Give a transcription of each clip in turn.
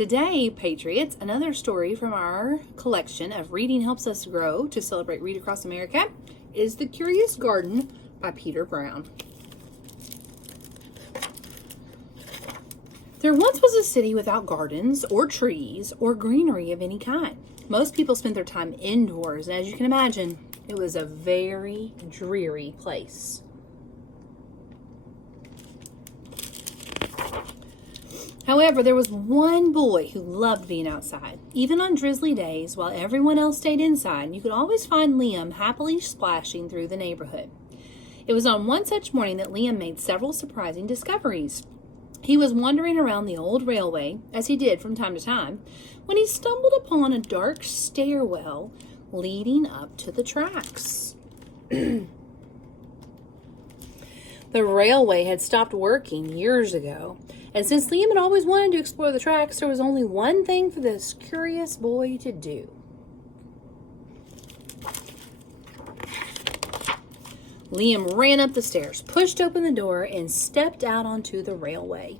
Today, Patriots, another story from our collection of Reading Helps Us Grow to celebrate Read Across America is The Curious Garden by Peter Brown. There once was a city without gardens or trees or greenery of any kind. Most people spent their time indoors, and as you can imagine, it was a very dreary place. However, there was one boy who loved being outside. Even on drizzly days, while everyone else stayed inside, you could always find Liam happily splashing through the neighborhood. It was on one such morning that Liam made several surprising discoveries. He was wandering around the old railway, as he did from time to time, when he stumbled upon a dark stairwell leading up to the tracks. The railway had stopped working years ago, and since Liam had always wanted to explore the tracks, there was only one thing for this curious boy to do. Liam ran up the stairs, pushed open the door, and stepped out onto the railway.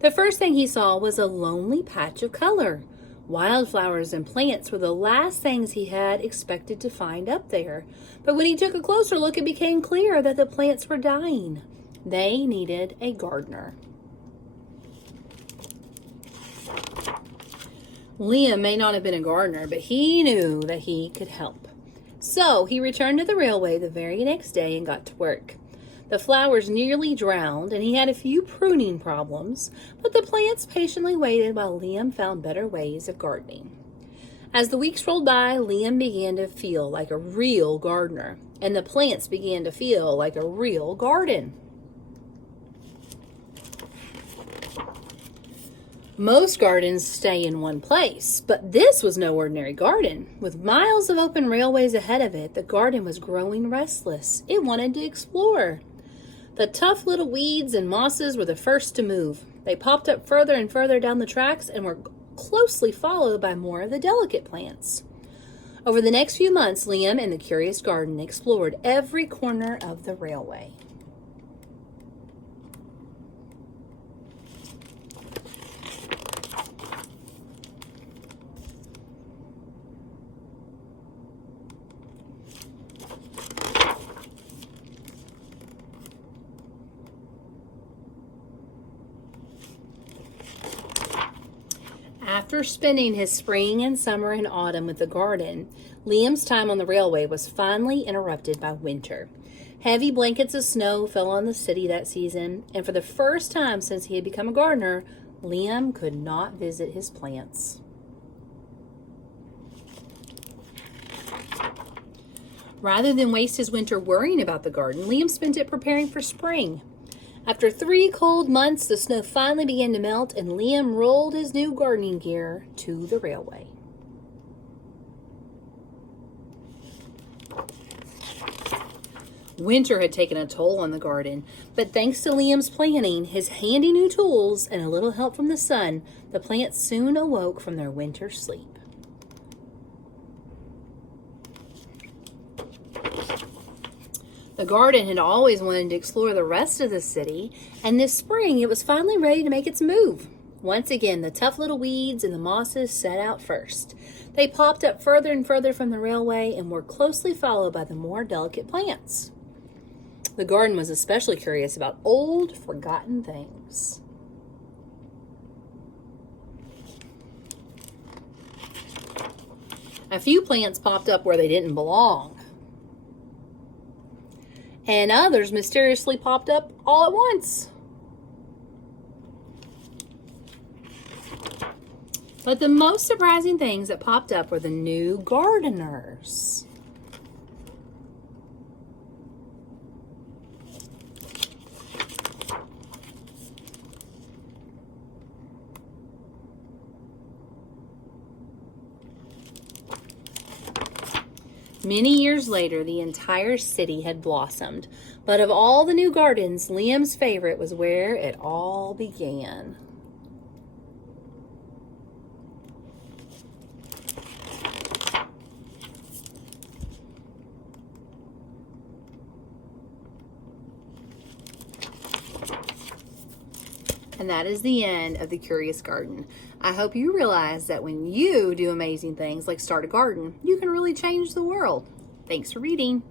The first thing he saw was a lonely patch of color. Wildflowers and plants were the last things he had expected to find up there. But when he took a closer look, it became clear that the plants were dying. They needed a gardener. Liam may not have been a gardener, but he knew that he could help. So he returned to the railway the very next day and got to work. The flowers nearly drowned, and he had a few pruning problems, but the plants patiently waited while Liam found better ways of gardening. As the weeks rolled by, Liam began to feel like a real gardener, and the plants began to feel like a real garden. Most gardens stay in one place, but this was no ordinary garden. With miles of open railways ahead of it, the garden was growing restless. It wanted to explore. The tough little weeds and mosses were the first to move. They popped up further and further down the tracks and were closely followed by more of the delicate plants. Over the next few months, Liam and the Curious Garden explored every corner of the railway. After spending his spring and summer and autumn with the garden, Liam's time on the railway was finally interrupted by winter. Heavy blankets of snow fell on the city that season, and for the first time since he had become a gardener, Liam could not visit his plants. Rather than waste his winter worrying about the garden, Liam spent it preparing for spring. After 3 cold months, the snow finally began to melt, and Liam rolled his new gardening gear to the railway. Winter had taken a toll on the garden, but thanks to Liam's planning, his handy new tools, and a little help from the sun, the plants soon awoke from their winter sleep. The garden had always wanted to explore the rest of the city, and this spring it was finally ready to make its move. Once again, the tough little weeds and the mosses set out first. They popped up further and further from the railway and were closely followed by the more delicate plants. The garden was especially curious about old, forgotten things. A few plants popped up where they didn't belong, and others mysteriously popped up all at once. But the most surprising things that popped up were the new gardeners. Many years later, the entire city had blossomed, but of all the new gardens, Liam's favorite was where it all began. And that is the end of The Curious Garden. I hope you realize that when you do amazing things like start a garden, you can really change the world. Thanks for reading.